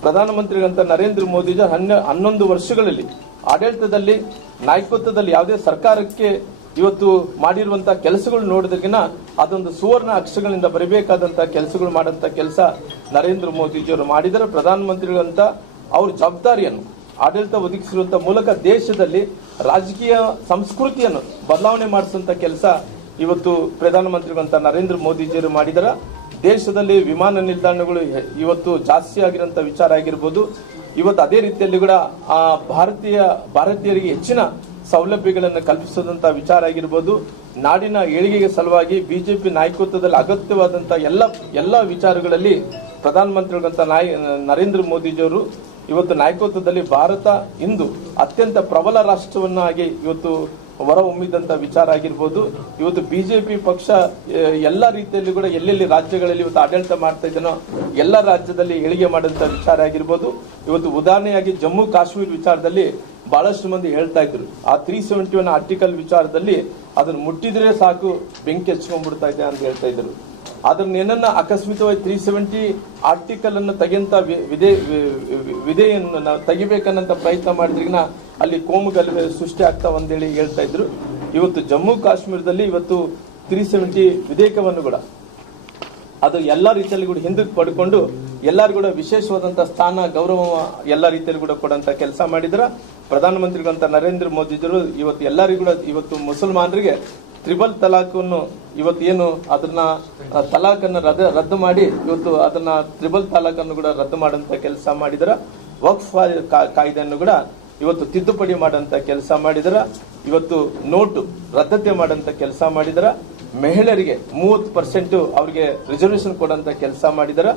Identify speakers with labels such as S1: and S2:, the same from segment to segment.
S1: ಪ್ರಧಾನಮಂತ್ರಿಗಳಂತ ನರೇಂದ್ರ ಮೋದಿಜಿ ಹನ್ನ ಹನ್ನೊಂದು ವರ್ಷಗಳಲ್ಲಿ ಆಡಳಿತದಲ್ಲಿ ನಾಯಕತ್ವದಲ್ಲಿ ಯಾವುದೇ ಸರ್ಕಾರಕ್ಕೆ ಇವತ್ತು ಮಾಡಿರುವಂತಹ ಕೆಲಸಗಳು ನೋಡಿದಾಗಿನ ಅದೊಂದು ಸುವರ್ಣ ಅಕ್ಷರಗಳಿಂದ ಬರಬೇಕಾದಂತಹ ಕೆಲಸಗಳು ಮಾಡಂತ ಕೆಲಸ ನರೇಂದ್ರ ಮೋದಿಜಿಯವರು ಮಾಡಿದರೆ ಪ್ರಧಾನಮಂತ್ರಿಗಳಂತ ಅವ್ರ ಜವಾಬ್ದಾರಿಯನ್ನು, ಆಡಳಿತ ಒದಗಿಸಿರುವಂಥ ಮೂಲಕ ದೇಶದಲ್ಲಿ ರಾಜಕೀಯ ಸಂಸ್ಕೃತಿಯನ್ನು ಬದಲಾವಣೆ ಮಾಡಿಸುವಂತ ಕೆಲಸ ಇವತ್ತು ಪ್ರಧಾನಮಂತ್ರಿಗಳಂತ ನರೇಂದ್ರ ಮೋದಿಜಿಯವರು ಮಾಡಿದರ ದೇಶದಲ್ಲಿ ವಿಮಾನ ನಿಲ್ದಾಣಗಳು ಇವತ್ತು ಜಾಸ್ತಿ ಆಗಿರೋಂಥ ವಿಚಾರ ಆಗಿರ್ಬೋದು. ಇವತ್ತು ಅದೇ ರೀತಿಯಲ್ಲಿ ಕೂಡ ಆ ಭಾರತೀಯ, ಭಾರತೀಯರಿಗೆ ಹೆಚ್ಚಿನ ಸೌಲಭ್ಯಗಳನ್ನು ಕಲ್ಪಿಸದಂತ ವಿಚಾರ ಆಗಿರ್ಬೋದು. ನಾಡಿನ ಏಳಿಗೆಗೆ ಸಲುವಾಗಿ ಬಿಜೆಪಿ ನಾಯಕತ್ವದಲ್ಲಿ ಅಗತ್ಯವಾದಂತಹ ಎಲ್ಲ ಎಲ್ಲ ವಿಚಾರಗಳಲ್ಲಿ ಪ್ರಧಾನಮಂತ್ರಿಗಳಂತ ನಾಯ, ನರೇಂದ್ರ ಮೋದಿಜಿಯವರು ಇವತ್ತು ನಾಯಕತ್ವದಲ್ಲಿ ಭಾರತ ಇಂದು ಅತ್ಯಂತ ಪ್ರಬಲ ರಾಷ್ಟ್ರವನ್ನಾಗಿ ಇವತ್ತು ಹೊರ ಹೊಮ್ಮಿದಂತ ವಿಚಾರ ಆಗಿರ್ಬೋದು. ಇವತ್ತು ಬಿಜೆಪಿ ಪಕ್ಷ ಎಲ್ಲ ರೀತಿಯಲ್ಲಿ ಕೂಡ ಎಲ್ಲೆಲ್ಲಿ ರಾಜ್ಯಗಳಲ್ಲಿ ಇವತ್ತು ಆಡಳಿತ ಮಾಡ್ತಾ ಇದನೋ ಎಲ್ಲ ರಾಜ್ಯದಲ್ಲಿ ಏಳಿಗೆ ಮಾಡಿದಂತ ವಿಚಾರ ಆಗಿರ್ಬೋದು. ಇವತ್ತು ಉದಾಹರಣೆಯಾಗಿ ಜಮ್ಮು ಕಾಶ್ಮೀರ ವಿಚಾರದಲ್ಲಿ ಬಹಳಷ್ಟು ಮಂದಿ ಹೇಳ್ತಾ ಇದ್ರು. ಆ ತ್ರೀ ಸೆವೆಂಟಿ ಒನ್ ಆರ್ಟಿಕಲ್ ವಿಚಾರದಲ್ಲಿ ಅದನ್ನು ಮುಟ್ಟಿದ್ರೆ ಸಾಕು, ಬೆಂಕಿ ಹಚ್ಕೊಂಡ್ಬಿಡ್ತಾ ಇದೆ ಅಂತ ಹೇಳ್ತಾ ಇದ್ರು. ಅದನ್ನ ಏನನ್ನ ಅಕಸ್ಮಿತವಾಗಿ ತ್ರೀ ಸೆವೆಂಟಿ ಆರ್ಟಿಕಲ್ ಅನ್ನು ತೆಗೆಂತ ವಿಧೇ ವಿಧೇಯನ್ನು ನಾವು ತೆಗಿಬೇಕನ್ನಂತ ಪ್ರಯತ್ನ ಮಾಡಿದ್ರಿಗಿನ ಅಲ್ಲಿ ಕೋಮು ಗಲಭೆ ಸೃಷ್ಟಿ ಆಗ್ತಾವ ಅಂತೇಳಿ ಹೇಳ್ತಾ ಇದ್ರು. ಇವತ್ತು ಜಮ್ಮು ಕಾಶ್ಮೀರದಲ್ಲಿ ಇವತ್ತು ತ್ರೀ ಸೆವೆಂಟಿ ವಿಧೇಯಕವನ್ನು ಕೂಡ ಅದು ಎಲ್ಲ ರೀತಿಯಲ್ಲಿ ಕೂಡ ಹಿಂದಕ್ಕೆ ಪಡ್ಕೊಂಡು ಎಲ್ಲರೂ ಕೂಡ ವಿಶೇಷವಾದಂತಹ ಸ್ಥಾನ ಗೌರವ ಎಲ್ಲ ರೀತಿಯಲ್ಲಿ ಕೂಡ ಕೊಡಂತ ಕೆಲಸ ಮಾಡಿದ್ರ. ಪ್ರಧಾನಮಂತ್ರಿಗಳಂತ ನರೇಂದ್ರ ಮೋದಿಜಿರು ಇವತ್ತು ಎಲ್ಲರಿಗೂ ಇವತ್ತು ಮುಸಲ್ಮಾನರಿಗೆ ತ್ರಿಬಲ್ ತಲಾಖನ್ನು ಇವತ್ತು ಏನು ಅದನ್ನ ತಲಾಖ್ ತಲಾಖನ್ನು ರದ್ದು ರದ್ದು ಮಾಡಿ ಇವತ್ತು ಅದನ್ನ ತ್ರಿಬಲ್ ತಲಾಖನ್ನು ಕೂಡ ರದ್ದು ಮಾಡುವಂತ ಕೆಲಸ ಮಾಡಿದರ, ವಕ್ಫ್ ಕಾಯ್ದೆಯನ್ನು ಕೂಡ ಇವತ್ತು ತಿದ್ದುಪಡಿ ಮಾಡುವಂತ ಕೆಲಸ ಮಾಡಿದರ, ಇವತ್ತು ನೋಟು ರದ್ದತೆ ಮಾಡುವಂತ ಕೆಲಸ ಮಾಡಿದರ, ಮಹಿಳೆಯರಿಗೆ ಮೂವತ್ತು ಪರ್ಸೆಂಟ್ ಅವರಿಗೆ ರಿಸರ್ವೇಷನ್ ಕೊಡುವಂತ ಕೆಲಸ ಮಾಡಿದರ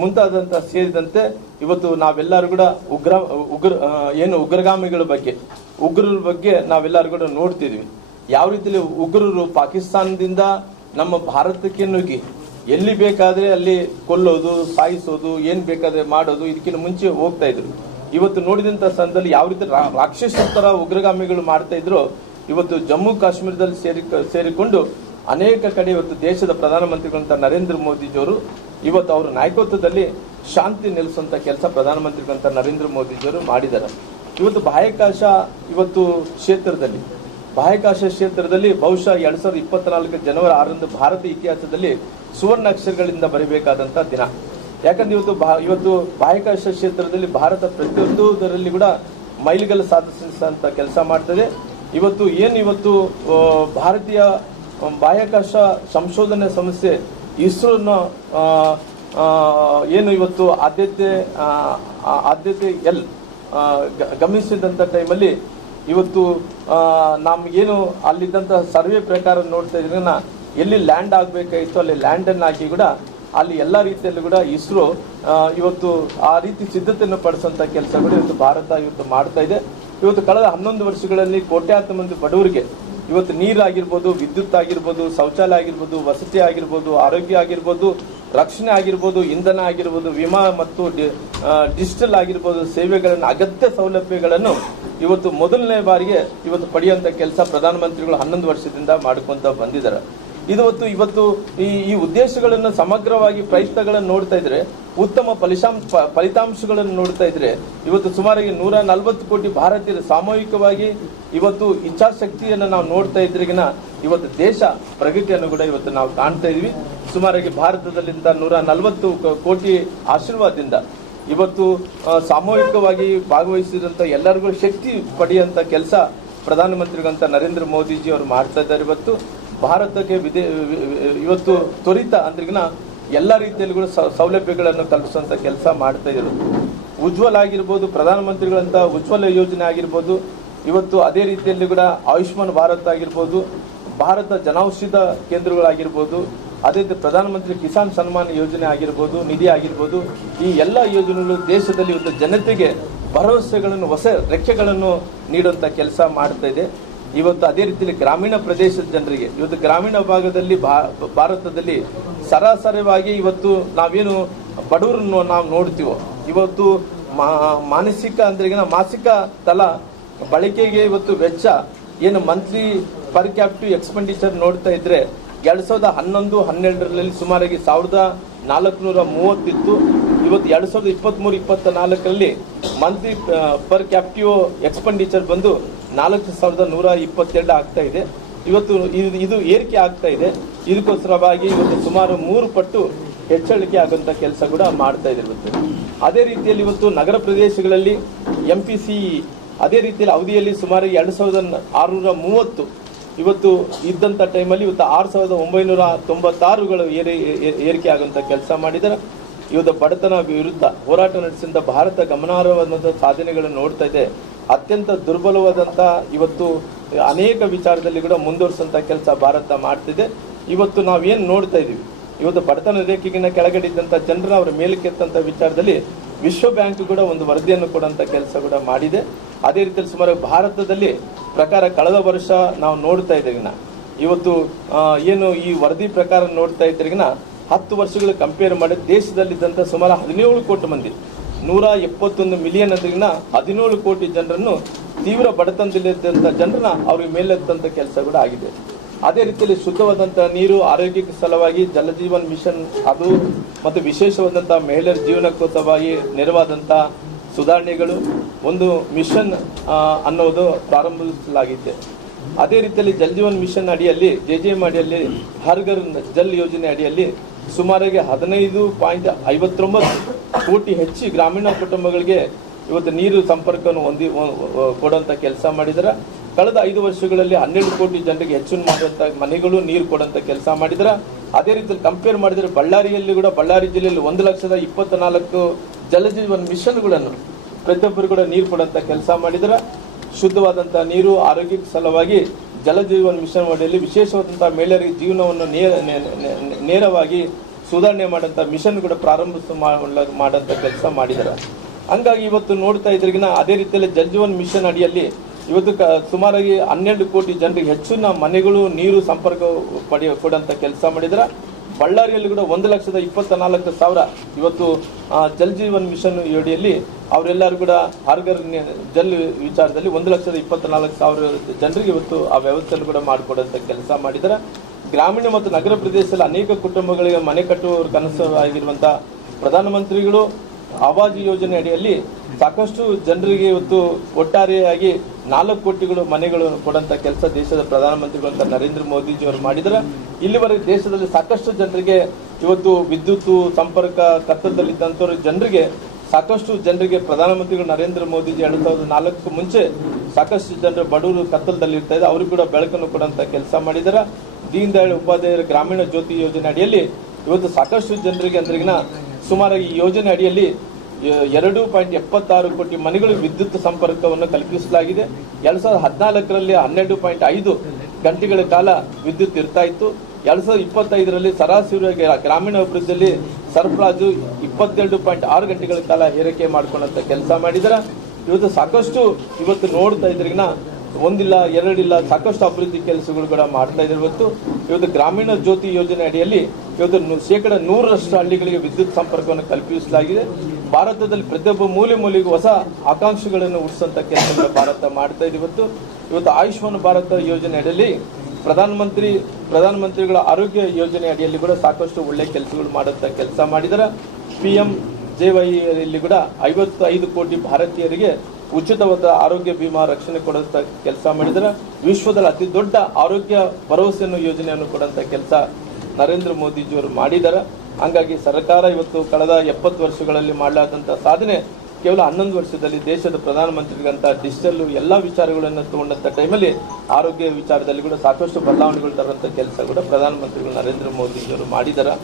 S1: ಮುಂತಾದಂತ ಸೇರಿದಂತೆ ಇವತ್ತು ನಾವೆಲ್ಲರೂ ಕೂಡ ಉಗ್ರ ಉಗ್ರ ಏನು ಉಗ್ರಗಾಮಿಗಳ ಬಗ್ಗೆ, ಉಗ್ರರ ಬಗ್ಗೆ ನಾವೆಲ್ಲರೂ ಕೂಡ ನೋಡ್ತಿದ್ವಿ. ಯಾವ ರೀತಿಯಲ್ಲಿ ಉಗ್ರರು ಪಾಕಿಸ್ತಾನದಿಂದ ನಮ್ಮ ಭಾರತಕ್ಕೆ ನುಗ್ಗಿ, ಎಲ್ಲಿ ಬೇಕಾದ್ರೆ ಅಲ್ಲಿ ಕೊಲ್ಲೋದು, ಸಾಯಿಸೋದು, ಏನು ಬೇಕಾದ್ರೆ ಮಾಡೋದು, ಇದಕ್ಕಿಂತ ಮುಂಚೆ ಹೋಗ್ತಾ ಇದ್ರು. ಇವತ್ತು ನೋಡಿದಂತ ಸಂದರ್ಭದಲ್ಲಿ ಯಾವ ರೀತಿ ರಾಕ್ಷಸ ತರ ಉಗ್ರಗಾಮಿಗಳು ಮಾಡ್ತಾ ಇದ್ರು, ಇವತ್ತು ಜಮ್ಮು ಕಾಶ್ಮೀರದಲ್ಲಿ ಸೇರಿ, ಸೇರಿಕೊಂಡು ಅನೇಕ ಕಡೆ ಇವತ್ತು ದೇಶದ ಪ್ರಧಾನಮಂತ್ರಿಗಳಂತ ನರೇಂದ್ರ ಮೋದಿಜಿಯವರು ಇವತ್ತು ಅವರ ನಾಯಕತ್ವದಲ್ಲಿ ಶಾಂತಿ ನೆಲೆಸುವಂತ ಕೆಲಸ ಪ್ರಧಾನಮಂತ್ರಿಗಳಂತ ನರೇಂದ್ರ ಮೋದಿಜಿಯವರು ಮಾಡಿದ್ದಾರೆ. ಇವತ್ತು ಬಾಹ್ಯಾಕಾಶ ಇವತ್ತು ಕ್ಷೇತ್ರದಲ್ಲಿ, ಬಾಹ್ಯಾಕಾಶ ಕ್ಷೇತ್ರದಲ್ಲಿ ಬಹುಶಃ ಎರಡ್ ಸಾವಿರದ ಇಪ್ಪತ್ನಾಲ್ಕು ಜನವರಿ ಆರರಂದು ಭಾರತ ಇತಿಹಾಸದಲ್ಲಿ ಸುವರ್ಣ ಅಕ್ಷರಗಳಿಂದ ಬರೀಬೇಕಾದಂಥ ದಿನ. ಯಾಕಂದ್ರೆ ಇವತ್ತು ಇವತ್ತು ಬಾಹ್ಯಾಕಾಶ ಕ್ಷೇತ್ರದಲ್ಲಿ ಭಾರತ ಪ್ರತಿಯೊಂದರಲ್ಲಿ ಕೂಡ ಮೈಲಿಗಲ್ಲು ಸಾಧಿಸಿದಂತ ಕೆಲಸ ಮಾಡ್ತದೆ. ಇವತ್ತು ಏನು ಇವತ್ತು ಭಾರತೀಯ, ಬಾಹ್ಯಾಕಾಶ ಸಂಶೋಧನೆ ಸಂಸ್ಥೆ ಇಸ್ರೋನ ಏನು ಇವತ್ತು ಆದ್ಯತೆ ಆದ್ಯತೆ ಎಲ್ ಗಮನಿಸಿದಂಥ ಟೈಮಲ್ಲಿ ಇವತ್ತು ನಮ್ಗೇನು ಅಲ್ಲಿದ್ದಂತ ಸರ್ವೆ ಪ್ರಕಾರ ನೋಡ್ತಾ ಇದ್ರಿಂದ ಎಲ್ಲಿ ಲ್ಯಾಂಡ್ ಆಗ್ಬೇಕಾಯ್ತು ಅಲ್ಲಿ ಲ್ಯಾಂಡ್ ಅನ್ನು ಹಾಕಿ ಕೂಡ ಅಲ್ಲಿ ಎಲ್ಲಾ ರೀತಿಯಲ್ಲೂ ಕೂಡ ಇಸ್ರೋ ಇವತ್ತು ಆ ರೀತಿ ಸಿದ್ಧತೆಯನ್ನು ಪಡಿಸುವಂತ ಕೆಲಸಗಳು ಇವತ್ತು ಭಾರತ ಇವತ್ತು ಮಾಡ್ತಾ ಇದೆ. ಇವತ್ತು ಕಳೆದ ಹನ್ನೊಂದು ವರ್ಷಗಳಲ್ಲಿ ಕೋಟ್ಯಾಂತರ ಮಂದಿ ಬಡವರಿಗೆ ಇವತ್ತು ನೀರಾಗಿರ್ಬೋದು ವಿದ್ಯುತ್ ಆಗಿರ್ಬೋದು ಶೌಚಾಲಯ ಆಗಿರ್ಬೋದು ವಸತಿ ಆಗಿರ್ಬೋದು, ಆರೋಗ್ಯ ಆಗಿರ್ಬೋದು, ರಕ್ಷಣೆ ಆಗಿರ್ಬೋದು, ಇಂಧನ ಆಗಿರ್ಬೋದು, ವಿಮಾ ಮತ್ತು ಡಿಜಿಟಲ್ ಆಗಿರ್ಬೋದು ಸೇವೆಗಳನ್ನು ಅಗತ್ಯ ಸೌಲಭ್ಯಗಳನ್ನು ಇವತ್ತು ಮೊದಲನೇ ಬಾರಿಗೆ ಇವತ್ತು ಪಡೆಯುವಂಥ ಕೆಲಸ ಪ್ರಧಾನಮಂತ್ರಿಗಳು ಹನ್ನೊಂದು ವರ್ಷದಿಂದ ಮಾಡ್ಕೊಂತ ಬಂದಿದ್ದಾರೆ. ಇವತ್ತು ಇವತ್ತು ಈ ಈ ಉದ್ದೇಶಗಳನ್ನು ಸಮಗ್ರವಾಗಿ ಪ್ರಯತ್ನಗಳನ್ನು ನೋಡ್ತಾ ಇದ್ರೆ, ಉತ್ತಮ ಫಲಿತಾಂಶ ಫಲಿತಾಂಶಗಳನ್ನು ನೋಡ್ತಾ ಇದ್ರೆ, ಇವತ್ತು ಸುಮಾರಾಗಿ ನೂರ ನಲವತ್ತು ಕೋಟಿ ಭಾರತೀಯರು ಸಾಮೂಹಿಕವಾಗಿ ಇವತ್ತು ಇಚ್ಛಾಶಕ್ತಿಯನ್ನು ನಾವು ನೋಡ್ತಾ ಇದ್ರಿಗಿನ ಇವತ್ತು ದೇಶ ಪ್ರಗತಿಯನ್ನು ಕೂಡ ಇವತ್ತು ನಾವು ಕಾಣ್ತಾ ಇದೀವಿ. ಸುಮಾರಾಗಿ ಭಾರತದಲ್ಲಿಂದ ನೂರ ನಲವತ್ತು ಕೋಟಿ ಆಶೀರ್ವಾದದಿಂದ ಇವತ್ತು ಸಾಮೂಹಿಕವಾಗಿ ಭಾಗವಹಿಸಿದಂತ ಎಲ್ಲರಿಗೂ ಶಕ್ತಿ ಪಡೆಯುವಂತ ಕೆಲಸ ಪ್ರಧಾನಮಂತ್ರಿಗಂತ ನರೇಂದ್ರ ಮೋದಿಜಿ ಅವರು ಮಾಡ್ತಾ ಇದ್ದಾರೆ ಇವತ್ತು. ಭಾರತಕ್ಕೆ ವಿದೇ ಇವತ್ತು ತ್ವರಿತ ಅಂದ್ರಿಗಿನ ಎಲ್ಲ ರೀತಿಯಲ್ಲಿ ಕೂಡ ಸೌಲಭ್ಯಗಳನ್ನು ಕಲ್ಪಿಸುವಂತ ಕೆಲಸ ಮಾಡ್ತಾ ಇದ್ರು. ಉಜ್ವಲ್ ಆಗಿರ್ಬೋದು, ಪ್ರಧಾನಮಂತ್ರಿಗಳಂತ ಉಜ್ವಲ ಯೋಜನೆ ಆಗಿರ್ಬೋದು, ಇವತ್ತು ಅದೇ ರೀತಿಯಲ್ಲಿ ಕೂಡ ಆಯುಷ್ಮಾನ್ ಭಾರತ್ ಆಗಿರ್ಬೋದು, ಭಾರತ ಜನೌಷಧ ಕೇಂದ್ರಗಳಾಗಿರ್ಬೋದು, ಅದೇ ರೀತಿ ಪ್ರಧಾನಮಂತ್ರಿ ಕಿಸಾನ್ ಸನ್ಮಾನ್ ಯೋಜನೆ ಆಗಿರ್ಬೋದು, ನಿಧಿ ಆಗಿರ್ಬೋದು, ಈ ಎಲ್ಲ ಯೋಜನೆಗಳು ದೇಶದಲ್ಲಿ ಇವತ್ತು ಜನತೆಗೆ ಭರವಸೆಗಳನ್ನು, ಹೊಸ ರೆಕ್ಕೆಗಳನ್ನು ನೀಡುವಂಥ ಕೆಲಸ ಮಾಡ್ತಾ ಇದೆ. ಇವತ್ತು ಅದೇ ರೀತಿಯಲ್ಲಿ ಗ್ರಾಮೀಣ ಪ್ರದೇಶದ ಜನರಿಗೆ, ಇವತ್ತು ಗ್ರಾಮೀಣ ಭಾಗದಲ್ಲಿ ಭಾರತದಲ್ಲಿ ಸರಾಸರಿವಾಗಿ ಇವತ್ತು ನಾವೇನು ಬಡವರನ್ನು ನಾವು ನೋಡ್ತೀವೋ, ಇವತ್ತು ಮಾನಸಿಕ ಅಂದ್ರೆ ಮಾಸಿಕ ತಲ ಬಳಕೆಗೆ ಇವತ್ತು ವೆಚ್ಚ, ಏನು ಮಂತ್ಲಿ ಪರ್ ಕ್ಯಾಪ್ಟಿವ್ ಎಕ್ಸ್ಪೆಂಡಿಚರ್ ನೋಡ್ತಾ ಇದ್ರೆ ಎರಡ್ ಸಾವಿರದ ಹನ್ನೊಂದು, ಹನ್ನೆರಡರಲ್ಲಿ ಸುಮಾರಾಗಿ ಸಾವಿರದ ನಾಲ್ಕುನೂರ ಮೂವತ್ತಿತ್ತು, ಇವತ್ತು ಎರಡ್ ಸಾವಿರದ ಇಪ್ಪತ್ತ್ ಮೂರು ಇಪ್ಪತ್ತ ನಾಲ್ಕರಲ್ಲಿ ಮಂತ್ಲಿ ಪರ್ ಕ್ಯಾಪ್ಟಿವ್ ಎಕ್ಸ್ಪೆಂಡಿಚರ್ ಬಂದು ನಾಲ್ಕು ಸಾವಿರದ ನೂರ ಇಪ್ಪತ್ತೆರಡು ಆಗ್ತಾ ಇದೆ. ಇವತ್ತು ಇದು ಇದು ಏರಿಕೆ ಆಗ್ತಾ ಇದೆ. ಇದಕ್ಕೋಸ್ಕರವಾಗಿ ಇವತ್ತು ಸುಮಾರು ಮೂರು ಪಟ್ಟು ಹೆಚ್ಚಳಿಕೆ ಆಗುವಂತ ಕೆಲಸ ಕೂಡ ಮಾಡ್ತಾ ಇದೆ ಇವತ್ತು ಅದೇ ರೀತಿಯಲ್ಲಿ ಇವತ್ತು ನಗರ ಪ್ರದೇಶಗಳಲ್ಲಿ ಎಂ ಪಿ ಸಿ ಅದೇ ರೀತಿಯಲ್ಲಿ ಅವಧಿಯಲ್ಲಿ ಸುಮಾರು ಎರಡು ಸಾವಿರದ ಆರುನೂರ ಮೂವತ್ತು ಇವತ್ತು ಇದ್ದಂತ ಟೈಮಲ್ಲಿ ಇವತ್ತು ಆರು ಸಾವಿರದ ಒಂಬೈನೂರ ತೊಂಬತ್ತಾರುಗಳು ಏರಿ ಏರಿಕೆ ಆಗುವಂತ ಕೆಲಸ ಮಾಡಿದರೆ ಇವತ್ತು ಬಡತನ ವಿರುದ್ಧ ಹೋರಾಟ ನಡೆಸಿದ ಭಾರತ ಗಮನಾರ್ಹವಾದಂಥ ಸಾಧನೆಗಳನ್ನು ನೋಡ್ತಾ ಇದೆ. ಅತ್ಯಂತ ದುರ್ಬಲವಾದಂತ ಇವತ್ತು ಅನೇಕ ವಿಚಾರದಲ್ಲಿ ಕೂಡ ಮುಂದುವರಿಸುವಂತಹ ಕೆಲಸ ಭಾರತ ಮಾಡ್ತಿದೆ. ಇವತ್ತು ನಾವೇನು ನೋಡ್ತಾ ಇದೀವಿ? ಇವತ್ತು ಬಡತನ ರೇಖೆಗಿನ ಕೆಳಗಡೆ ಇದ್ದಂಥ ಜನರ ಅವರ ಮೇಲಕ್ಕೆತ್ತಂತ ವಿಚಾರದಲ್ಲಿ ವಿಶ್ವ ಬ್ಯಾಂಕ್ ಕೂಡ ಒಂದು ವರದಿಯನ್ನು ಕೊಡುವಂತ ಕೆಲಸ ಕೂಡ ಮಾಡಿದೆ. ಅದೇ ರೀತಿಯಲ್ಲಿ ಸುಮಾರು ಭಾರತದಲ್ಲಿ ಪ್ರಕಾರ ಕಳೆದ ವರ್ಷ ನಾವು ನೋಡ್ತಾ ಇದ್ದೀಗಿನ ಇವತ್ತು ಏನು ಈ ವರದಿ ಪ್ರಕಾರ ನೋಡ್ತಾ ಇದ್ದರಿಗಿನ ಹತ್ತು ವರ್ಷಗಳು ಕಂಪೇರ್ ಮಾಡಿ ದೇಶದಲ್ಲಿದ್ದಂಥ ಸುಮಾರು ಹದಿನೇಳು ಕೋಟಿ ಮಂದಿ. ನೂರ ಎಪ್ಪತ್ತೊಂದು ಮಿಲಿಯನ್ ಅಂದ್ರಿಗಿನ ಹದಿನೇಳು ಕೋಟಿ ಜನರನ್ನು ತೀವ್ರ ಬಡತನದಲ್ಲಿದ್ದಂಥ ಜನರನ್ನ ಅವ್ರಿಗೆ ಮೇಲೆತ್ತಂತ ಕೆಲಸ ಕೂಡ ಆಗಿದೆ. ಅದೇ ರೀತಿಯಲ್ಲಿ ಶುದ್ಧವಾದಂತ ನೀರು, ಆರೋಗ್ಯಕ್ಕೆ ಸಲುವಾಗಿ ಜಲಜೀವನ್ ಮಿಷನ್ ಅದು, ಮತ್ತು ವಿಶೇಷವಾದಂತಹ ಮಹಿಳೆಯರ ಜೀವನಕ್ಕೋತವಾಗಿ ನೆರವಾದಂಥ ಸುಧಾರಣೆಗಳು ಒಂದು ಮಿಷನ್ ಅನ್ನೋದು ಪ್ರಾರಂಭಿಸಲಾಗಿದೆ. ಅದೇ ರೀತಿಯಲ್ಲಿ ಜಲಜೀವನ್ ಮಿಷನ್ ಅಡಿಯಲ್ಲಿ ಜೆ ಜೆ ಅಡಿಯಲ್ಲಿ ಹರ್ಗರ್ ಜಲ್ ಯೋಜನೆ ಅಡಿಯಲ್ಲಿ ಸುಮಾರಿಗೆ ಹದಿನೈದು ಪಾಯಿಂಟ್ ಐವತ್ತೊಂಬತ್ತು ಕೋಟಿ ಹೆಚ್ಚು ಗ್ರಾಮೀಣ ಕುಟುಂಬಗಳಿಗೆ ಇವತ್ತು ನೀರು ಸಂಪರ್ಕವನ್ನು ಹೊಂದಿ ಕೊಡುವಂತ ಕೆಲಸ ಮಾಡಿದ್ರೆ. ಕಳೆದ ಐದು ವರ್ಷಗಳಲ್ಲಿ ಹನ್ನೆರಡು ಕೋಟಿ ಜನರಿಗೆ ಹೆಚ್ಚು ಮಾಡುವಂಥ ಮನೆಗಳು, ನೀರು ಕೊಡುವಂತ ಕೆಲಸ ಮಾಡಿದ್ರ. ಅದೇ ರೀತಿಯಲ್ಲಿ ಕಂಪೇರ್ ಮಾಡಿದ್ರೆ ಬಳ್ಳಾರಿಯಲ್ಲಿ ಕೂಡ, ಬಳ್ಳಾರಿ ಜಿಲ್ಲೆಯಲ್ಲಿ ಒಂದು ಲಕ್ಷದ ಇಪ್ಪತ್ತ ನಾಲ್ಕು ಜಲಜೀವನ್ ಮಿಷನ್ಗಳನ್ನು ಪ್ರತಿಯೊಬ್ಬರು ಕೂಡ ನೀರು ಕೊಡುವಂತ ಕೆಲಸ ಮಾಡಿದ್ರ. ಶುದ್ಧವಾದಂಥ ನೀರು, ಆರೋಗ್ಯಕ್ಕೆ ಸಲುವಾಗಿ ಜಲಜೀವನ ಮಿಷನ್ ಮಾಡಿಯಲ್ಲಿ ವಿಶೇಷವಾದಂತಹ ಮಹಿಳೆಯರಿಗೆ ಜೀವನವನ್ನು ನೇರವಾಗಿ ಸುಧಾರಣೆ ಮಾಡಂತ ಮಿಷನ್ ಕೂಡ ಪ್ರಾರಂಭಿಸ ಮಾಡಂತ ಕೆಲಸ ಮಾಡಿದ್ದಾರೆ ಹಂಗಾಗಿ ಇವತ್ತು ನೋಡ್ತಾ ಇದ್ರಿಗಿನ ಅದೇ ರೀತಿಯಲ್ಲಿ ಜಲ್ ಜೀವನ್ ಮಿಷನ್ ಅಡಿಯಲ್ಲಿ ಇವತ್ತು ಕ- ಸುಮಾರಾಗಿ ಹನ್ನೆರಡು ಕೋಟಿ ಜನರಿಗೆ ಹೆಚ್ಚಿನ ಮನೆಗಳು, ನೀರು ಸಂಪರ್ಕ ಪಡೆಯ ಕೊಡಂತ ಕೆಲಸ ಮಾಡಿದ್ರ. ಬಳ್ಳಾರಿಯಲ್ಲಿ ಕೂಡ ಒಂದು ಲಕ್ಷದ ಇಪ್ಪತ್ತ ನಾಲ್ಕು ಸಾವಿರ ಇವತ್ತು ಜಲ್ ಜೀವನ್ ಮಿಷನ್ ಅಡಿಯಲ್ಲಿ ಅವರೆಲ್ಲರೂ ಕೂಡ ಹರ್ಗರ್ ಜಲ್ ವಿಚಾರದಲ್ಲಿ ಒಂದು ಲಕ್ಷದ ಇಪ್ಪತ್ತ ನಾಲ್ಕು ಸಾವಿರ ಜನರಿಗೆ ಇವತ್ತು ಆ ವ್ಯವಸ್ಥೆಯನ್ನು ಕೂಡ ಮಾಡಿಕೊಡಂತ ಕೆಲಸ ಮಾಡಿದರೆ. ಗ್ರಾಮೀಣ ಮತ್ತು ನಗರ ಪ್ರದೇಶದಲ್ಲಿ ಅನೇಕ ಕುಟುಂಬಗಳಿಗೆ ಮನೆ ಕಟ್ಟುವ ಕನಸು ಆಗಿರುವಂತಹ ಪ್ರಧಾನಮಂತ್ರಿಗಳು ಆವಾಜ್ ಯೋಜನೆ ಅಡಿಯಲ್ಲಿ ಸಾಕಷ್ಟು ಜನರಿಗೆ ಇವತ್ತು ಒಟ್ಟಾರೆಯಾಗಿ ನಾಲ್ಕು ಕೋಟಿಗಳು ಮನೆಗಳು ಕೊಡಂತ ಕೆಲಸ ದೇಶದ ಪ್ರಧಾನಮಂತ್ರಿಗಳು ಅಂತ ನರೇಂದ್ರ ಮೋದಿಜಿ ಅವರು ಮಾಡಿದರೆ ಇಲ್ಲಿವರೆಗೆ ದೇಶದಲ್ಲಿ ಸಾಕಷ್ಟು ಜನರಿಗೆ ಇವತ್ತು ವಿದ್ಯುತ್, ಸಂಪರ್ಕ ಕತ್ತಲದಲ್ಲಿದ್ದಂಥವ್ರ ಜನರಿಗೆ ಸಾಕಷ್ಟು ಜನರಿಗೆ ಪ್ರಧಾನಮಂತ್ರಿಗಳು ನರೇಂದ್ರ ಮೋದಿಜಿ ಎರಡ್ ಸಾವಿರದ ನಾಲ್ಕು ಮುಂಚೆ ಸಾಕಷ್ಟು ಜನರು ಬಡವರು ಕತ್ತಲದಲ್ಲಿ ಇರ್ತಾ ಇದೆ ಕೂಡ ಬೆಳಕನ್ನು ಕೊಡಂತ ಕೆಲಸ ಮಾಡಿದಾರೆ ದೀನ್ ದಯಾಳ್ ಉಪಾಧ್ಯಾಯ ಗ್ರಾಮೀಣ ಜ್ಯೋತಿ ಯೋಜನೆ ಅಡಿಯಲ್ಲಿ ಇವತ್ತು ಸಾಕಷ್ಟು ಜನರಿಗೆ, ಅಂದ್ರಿಗಿನ ಸುಮಾರು ಈ ಯೋಜನೆ ಅಡಿಯಲ್ಲಿ ಎರಡು ಪಾಯಿಂಟ್ ಎಪ್ಪತ್ತಾರು ಕೋಟಿ ಮನೆಗಳು ವಿದ್ಯುತ್ ಸಂಪರ್ಕವನ್ನು ಕಲ್ಪಿಸಲಾಗಿದೆ. ಎರಡ್ ಸಾವಿರದ ಹದಿನಾಲ್ಕರಲ್ಲಿ ಹನ್ನೆರಡು ಪಾಯಿಂಟ್ ಐದು ಗಂಟೆಗಳ ಕಾಲ ವಿದ್ಯುತ್ ಇರ್ತಾ ಇತ್ತು. ಎರಡ್ ಸಾವಿರದ ಇಪ್ಪತ್ತೈದರಲ್ಲಿ ಸರಾಸರಿ ಗ್ರಾಮೀಣ ಅಭಿವೃದ್ಧಿಯಲ್ಲಿ ಸರಬರಾಜು ಇಪ್ಪತ್ತೆರಡು ಪಾಯಿಂಟ್ ಆರು ಗಂಟೆಗಳ ಕಾಲ ಏರಿಕೆ ಮಾಡ್ಕೊಳ್ಳೋಂಥ ಕೆಲಸ ಮಾಡಿದರೆ. ಇವತ್ತು ಸಾಕಷ್ಟು ಇವತ್ತು ನೋಡ್ತಾ ಇದ್ರಿಗಿನ ಒಂದಿಲ್ಲ, ಎರಡಿಲ್ಲ, ಸಾಕಷ್ಟು ಅಭಿವೃದ್ಧಿ ಕೆಲಸಗಳು ಕೂಡ ಮಾಡ್ತಾ ಇದ್ದಾರೆ. ಇವತ್ತು ಇವತ್ತು ಗ್ರಾಮೀಣ ಜ್ಯೋತಿ ಯೋಜನೆ ಅಡಿಯಲ್ಲಿ ಇವತ್ತು ಶೇಕಡ ನೂರರಷ್ಟು ಹಳ್ಳಿಗಳಿಗೆ ವಿದ್ಯುತ್ ಸಂಪರ್ಕವನ್ನು ಕಲ್ಪಿಸಲಾಗಿದೆ. ಭಾರತದಲ್ಲಿ ಪ್ರತಿಯೊಬ್ಬ ಮೂಲೆ ಮೂಲೆಗೂ ಹೊಸ ಆಕಾಂಕ್ಷೆಗಳನ್ನು ಹುಟ್ಟಿಸುವಂತ ಕೆಲಸಗಳು ಭಾರತ ಮಾಡ್ತಾ ಇದೆ ಇವತ್ತು. ಇವತ್ತು ಆಯುಷ್ಮಾನ್ ಭಾರತ ಯೋಜನೆ ಅಡಿಯಲ್ಲಿ ಪ್ರಧಾನಮಂತ್ರಿ, ಪ್ರಧಾನಮಂತ್ರಿಗಳ ಆರೋಗ್ಯ ಯೋಜನೆ ಅಡಿಯಲ್ಲಿ ಕೂಡ ಸಾಕಷ್ಟು ಒಳ್ಳೆ ಕೆಲಸಗಳು ಮಾಡುವಂತ ಕೆಲಸ ಮಾಡಿದಾರೆ ಪಿ ಎಂ ಜೆವೈಯಲ್ಲಿ ಕೂಡ ಐವತ್ತು ಐದು ಕೋಟಿ ಭಾರತೀಯರಿಗೆ ಉಚಿತವಾದ ಆರೋಗ್ಯ ವಿಮಾ ರಕ್ಷಣೆ ಕೊಡುವಂತ ಕೆಲಸ ಮಾಡಿದರೆ ವಿಶ್ವದಲ್ಲಿ ಅತಿ ದೊಡ್ಡ ಆರೋಗ್ಯ ಭರವಸೆಯನ್ನು ಯೋಜನೆಯನ್ನು ಕೊಡುವಂತ ಕೆಲಸ ನರೇಂದ್ರ ಮೋದಿಜಿಯವರು ಮಾಡಿದ್ದಾರೆ. ಹಂಗಾಗಿ ಸರ್ಕಾರ ಇವತ್ತು ಕಳೆದ ಎಪ್ಪತ್ತು ವರ್ಷಗಳಲ್ಲಿ ಮಾಡಲಾದಂತ ಸಾಧನೆ ಕೇವಲ ಹನ್ನೊಂದು ವರ್ಷದಲ್ಲಿ ದೇಶದ ಪ್ರಧಾನಮಂತ್ರಿಗಂತ ಡಿಜಿಟಲ್ ಎಲ್ಲಾ ವಿಚಾರಗಳನ್ನು ತಗೊಂಡಂತ ಟೈಮಲ್ಲಿ ಆರೋಗ್ಯ ವಿಚಾರದಲ್ಲಿ ಕೂಡ ಸಾಕಷ್ಟು ಬದಲಾವಣೆಗಳು ತರುವಂತ ಕೆಲಸ ಕೂಡ ಪ್ರಧಾನಮಂತ್ರಿಗಳು ನರೇಂದ್ರ ಮೋದಿಜಿಯವರು ಮಾಡಿದ್ದಾರೆ.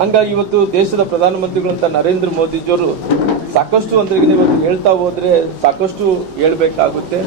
S1: ಹಂಗಾಗಿ ಇವತ್ತು ದೇಶದ ಪ್ರಧಾನಮಂತ್ರಿಗಳಂತ ನರೇಂದ್ರ ಮೋದಿಜಿಯವರು ಸಾಕಷ್ಟು ಅಂದ್ರೆ ನೀವು ಹೇಳ್ತಾ ಹೋದ್ರೆ ಸಾಕಷ್ಟು ಹೇಳ್ಬೇಕಾಗುತ್ತೆ.